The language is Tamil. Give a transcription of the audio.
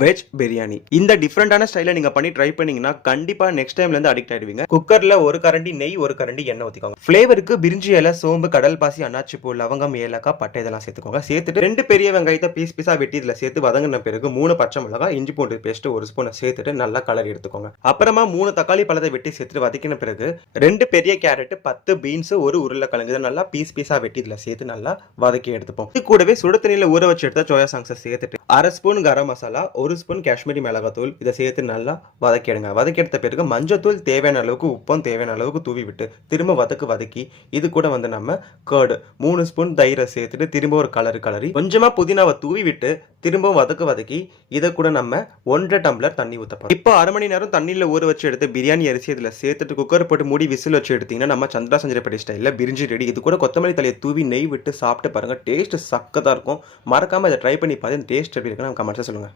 வெஜ் பிரியாணி. இந்த டிஃபரெண்டான ஸ்டைல நீங்க பண்ணி ட்ரை பண்ணீங்கன்னா கண்டிப்பா நெக்ஸ்ட் டைம்ல இருந்து அடிக்ட் ஆயிடுவீங்க. குக்கர்ல ஒரு கரண்டி நெய், ஒரு கரண்டி எண்ணெய் ஊத்திக்கோங்க. ஃபிளேவருக்கு பிரிஞ்சி இலை, சோம்பு, கடல் பாசி, அன்னாச்சி பூ, லவங்கம், ஏலக்காய், பட்டை இதெல்லாம் சேர்த்துக்கோங்க. சேர்த்துட்டு 2 பெரிய வெங்காயத்தை பீஸ் பீஸா வெட்டி இதுல சேர்த்து வதங்கின பிறகு 3 பச்சை மிளகாய், இஞ்சி பூண்டு பேஸ்ட் 1 ஸ்பூன் சேர்த்துட்டு நல்லா கலரி எடுத்துக்கோங்க. அப்புறமா 3 தக்காளி பழத்தை வெட்டி சேர்த்து வதக்கின பிறகு 2 பெரிய கேரட், 10 பீன்ஸ், ஒரு உருளைக்கிழங்கு நல்லா பீஸ் பீஸா வெட்டி இதுல சேர்த்து நல்லா வதக்கி எடுத்துப்போம். இது கூடவே சுடு தண்ணியில ஊற வச்சு எடுத்த சோயா சாங்ஸை சேர்த்துட்டு 1/2 ஸ்பூன் கரம் மசாலா, 1 ஸ்பூன் காஷ்மீரி மிளகாத்தூள் இதை சேர்த்து நல்லா வதக்கிடுங்க. வதக்கி எடுத்த பிறகு மஞ்சத்தூள் தேவையான அளவுக்கு, உப்பும் தேவையான அளவுக்கு தூவி விட்டு திரும்ப வதக்கி இது கூட நம்ம கர்டு 3 ஸ்பூன் தயிரை சேர்த்துட்டு திரும்ப ஒரு கலரி கொஞ்சமா புதினாவை தூவி விட்டு திரும்ப வதக்கி இதை கூட நம்ம 1.5 டம்ளர் தண்ணி ஊற்றப்போம். இப்போ 1/2 மணி நேரம் தண்ணியில் ஊற வச்சு எடுத்து பிரியாணி அரிசி இதில் சேர்த்துட்டு குக்கர் போட்டு மூடி விசில் வச்சு எடுத்தீங்கன்னா நம்ம சந்திரா சஞ்சரப்படி ஸ்டைலில் பிரிஞ்சி ரெடி. இது கூட கொத்தமல்லி தலையை தூவி நெய் விட்டு சாப்பிட்டு பாருங்க, டேஸ்ட் சக்கதாக இருக்கும். மறக்காம இதை ட்ரை பண்ணி பார்த்து டேஸ்ட் எப்படி இருக்குன்னு கமெண்ட்ஸை சொல்லுங்க.